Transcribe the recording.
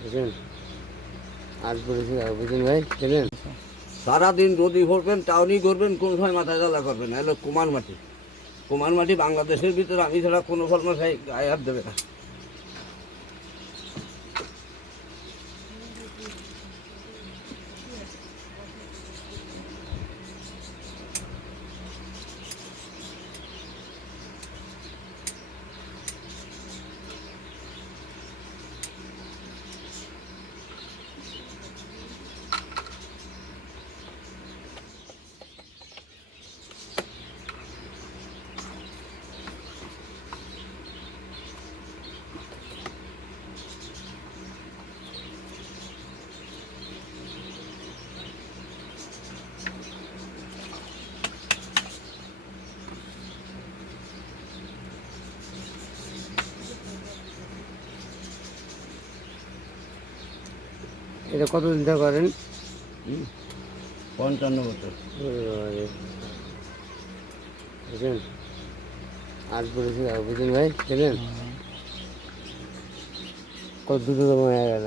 বুঝলেন? আজ বলেছি বুঝলেন ভাই, বুঝলেন? সারাদিন রোদি ভরবেন, টাউনি করবেন, কোনো সময় মাথা জ্বালা করবেন না। এলো কুমার মাটি। কুমার মাটি বাংলাদেশের ভিতরে আমি ছাড়া কোনো ফলমাশাই গায়ে হাত দেবে না। এটা কতদিন ধরে করেন? 55 বছর। বুঝলেন? আজ বলেছি বুঝলেন ভাই, বুঝলেন? কত দ্রুততম হয়ে গেল।